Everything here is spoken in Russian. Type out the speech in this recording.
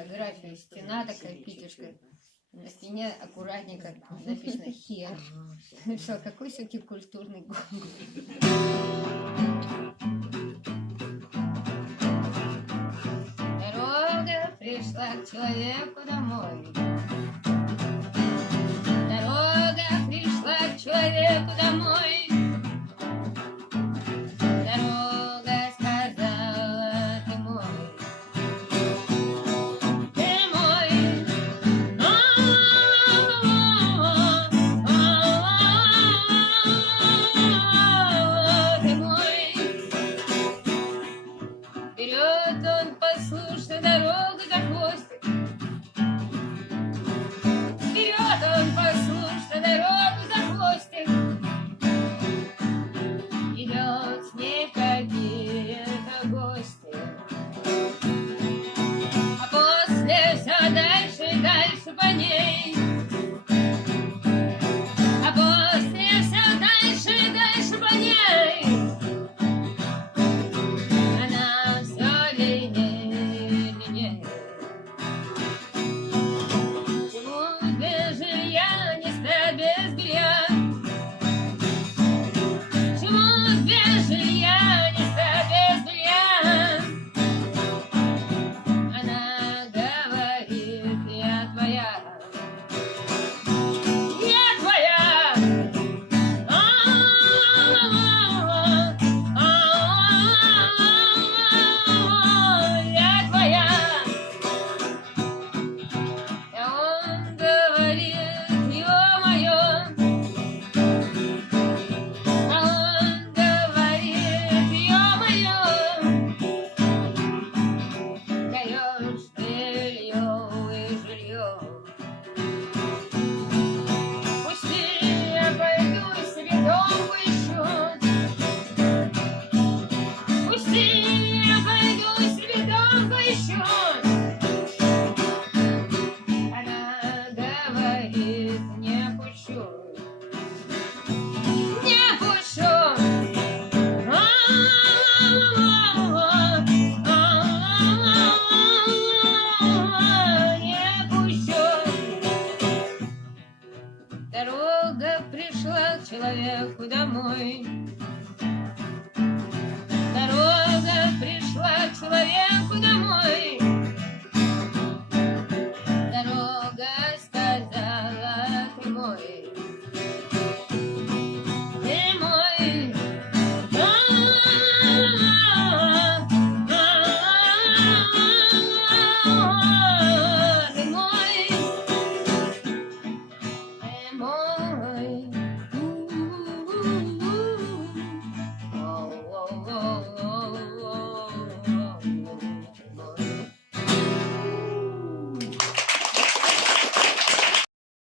фотографию, стена такая питерская. На стене аккуратненько написано «Хер». Что, какой все-таки культурный город. Дорога пришла к человеку домой. Дорога пришла к человеку домой. Дорога сказала: ты мой. Ты мой. Ты мой. Вперед он послушно дорогу за хвостик. Вперед он послушно дорогу за хвостик. Идет с ней какие-то гости. А после все дальше и дальше по ней. А после все дальше и дальше по ней. Она все длиннее, длиннее. Чему без жилья не спят без белья? Чему без жилья не спят без белья? Она говорит: я твоя. Я твоя. Я твоя. И он говорит: ё-моё. А он говорит: ё-моё. Даёшь бельё и жильё. Пусти, я пойду и себе дом поищу. Пусти, я пойду и себе дом поищу. Она говорит: не пущу. Не пущу. Не пущу. Дорога пришла к человеку домой.